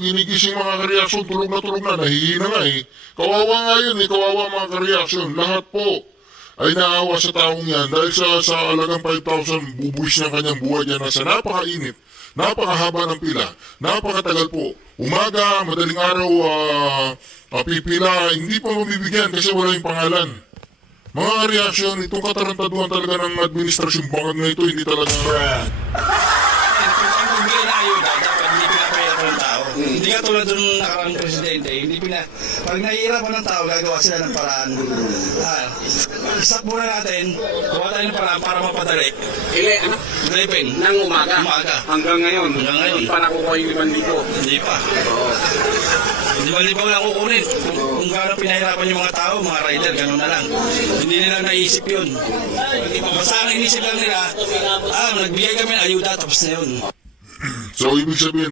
ginigising mga kareaksyon, tulog na, nahihina nga eh. Kawawa nga yun eh, kawawa mga kareaksyon. Lahat po ay naawa sa taong yan dahil sa alagang 5,000 bubuwis ng kanyang buhay dyan na sa napakainit, napakahaba ng pila, napakatagal po. Umaga, madaling araw, pipila, hindi pa mabibigyan kasi wala yung pangalan. Mga reaksyon, itong katarantaduhan talaga ng administrasyong bangag na ito, hindi talaga... Ang pagbigay na ayuda, dapat hindi pinapayaran ng tao. Hindi ka tulad ng nakarang presidente, pag nahihirapan ng tao, gagawa sila ng paraan. Isak muna natin, gawa tayo ng paraan para mapadali. Driving. Nang umaga. Hanggang ngayon. Hindi pa nakukuha yung 5,000. Hindi pa. Hindi ba lang kukunin? Kung gano'n pinahirapan yung mga tao, mga rider, gano'n na lang. Hindi nila naisip yun. Basta ang inisip lang nila, nagbigay kami ng ayuda, tapos na yun. So, ibig sabihin,